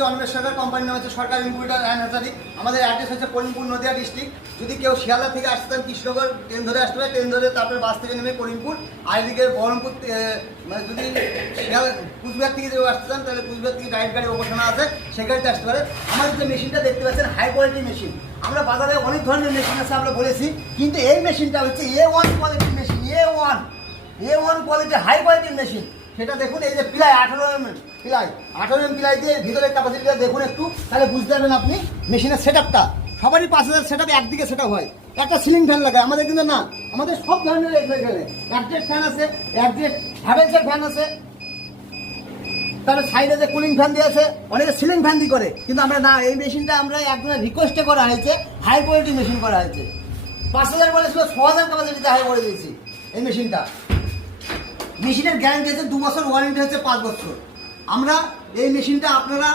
হচ্ছে অন্বেষ সরকার, কোম্পানির নাম হচ্ছে সরকার ইনকিউবেটর অ্যান্ড হ্যাচারি। আমাদের অ্যাড্রেস হচ্ছে করিমপুর, নদিয়া ডিস্ট্রিক্ট। যদি কেউ শিয়ালদা থেকে আসতে চান, কৃষ্ণনগর ট্রেন ধরে আসতে পারে, ট্রেন ধরে তারপরে বাস থেকে নেমে করিমপুর। আর এদিকে বহরমপুর মানে যদি কুচবিহার থেকে কেউ আসতে চান তাহলে কুচবিহার থেকে ডাইরেক্ট গাড়ি অবসনা আছে, সেই গাড়িতে আসতে পারে। আমাদের যে মেশিনটা দেখতে পাচ্ছেন হাই কোয়ালিটি মেশিন। আমরা বাজারে অনেক ধরনের মেশিন আছে আমরা বলেছি, কিন্তু এই মেশিনটা হচ্ছে A1 কোয়ালিটির মেশিন। A1 কোয়ালিটি হাই কোয়ালিটির মেশিন। সেটা দেখুন, এই যে পিলাই 18mm পিলাই দিয়ে ভিতরের ক্যাপাসিটিটা দেখুন একটু, তাহলে বুঝতে পারবেন আপনি মেশিনের সেট আপটা। সবারই 5000 সেট আপ একদিকে সেট আপ হয়, একটা সিলিং ফ্যান লাগায়। আমাদের কিন্তু না, আমাদের সব ধরনের এখানে অ্যাডজাস্ট ফ্যান আছে, অ্যাডজাস্ট হ্যাভেলসের ফ্যান আছে, তারপরে সাইডে যে কুলিং ফ্যান দিয়ে আছে, অনেকে সিলিং ফ্যান দিয়ে করে, কিন্তু আমরা না, এই মেশিনটা আমরা একজনের রিকোয়েস্টে করা হয়েছে, হাই কোয়ালিটি মেশিন করা হয়েছে। 5000 বলেছিল, 6000 ক্যাপাসিটিতে হাই করে দিয়েছি এই মেশিনটা। মেশিনের গ্যারান্টি হচ্ছে 2 বছর, ওয়ারেন্টি হচ্ছে 5 বছর। আমরা এই মেশিনটা আপনারা